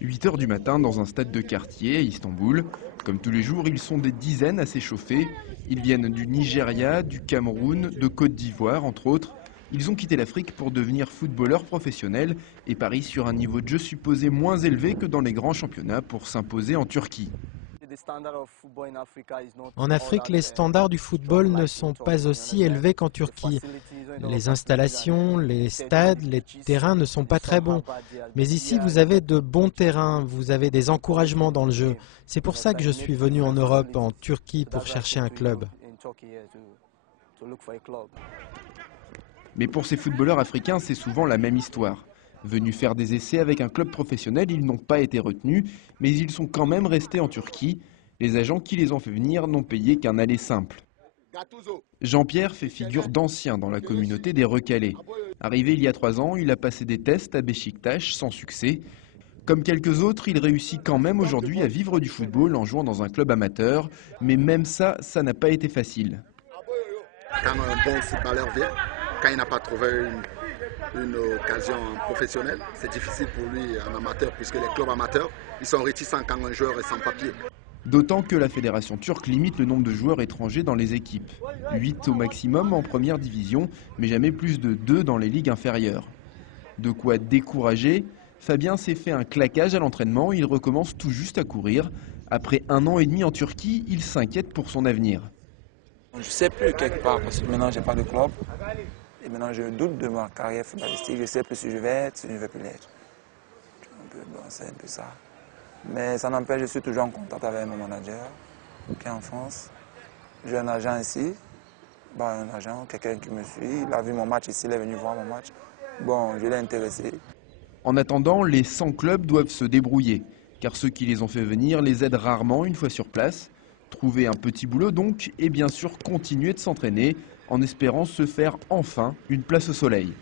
8 h du matin dans un stade de quartier à Istanbul. Comme tous les jours, ils sont des dizaines à s'échauffer. Ils viennent du Nigeria, du Cameroun, de Côte d'Ivoire, entre autres. Ils ont quitté l'Afrique pour devenir footballeurs professionnels et parient sur un niveau de jeu supposé moins élevé que dans les grands championnats pour s'imposer en Turquie. En Afrique, les standards du football ne sont pas aussi élevés qu'en Turquie. Les installations, les stades, les terrains ne sont pas très bons. Mais ici, vous avez de bons terrains, vous avez des encouragements dans le jeu. C'est pour ça que je suis venu en Europe, en Turquie, pour chercher un club. Mais pour ces footballeurs africains, c'est souvent la même histoire. Venus faire des essais avec un club professionnel, ils n'ont pas été retenus, mais ils sont quand même restés en Turquie. Les agents qui les ont fait venir n'ont payé qu'un aller simple. Jean-Pierre fait figure d'ancien dans la communauté des recalés. Arrivé il y a 3 ans, il a passé des tests à Beşiktaş sans succès. Comme quelques autres, il réussit quand même aujourd'hui à vivre du football en jouant dans un club amateur. Mais même ça n'a pas été facile. Quand un bon footballeur vient, quand il n'a pas trouvé une occasion professionnelle, c'est difficile pour lui en amateur, puisque les clubs amateurs, ils sont réticents quand un joueur est sans papier. D'autant que la fédération turque limite le nombre de joueurs étrangers dans les équipes. 8 au maximum en première division, mais jamais plus de 2 dans les ligues inférieures. De quoi décourager, Fabien s'est fait un claquage à l'entraînement, il recommence tout juste à courir. Après 1 an et demi en Turquie, il s'inquiète pour son avenir. Je ne sais plus quelque part, parce que maintenant je n'ai pas de club. Et maintenant je doute de ma carrière footballistique, je ne sais plus si je vais être, si je ne vais plus l'être. C'est un peu ça. Mais ça n'empêche, je suis toujours en contact avec mon manager, qui est en France. J'ai un agent ici, un agent, quelqu'un qui me suit. Il a vu mon match ici, il est venu voir mon match. Bon, je l'ai intéressé. En attendant, les 100 clubs doivent se débrouiller, car ceux qui les ont fait venir les aident rarement une fois sur place. Trouver un petit boulot donc, et bien sûr continuer de s'entraîner, en espérant se faire enfin une place au soleil.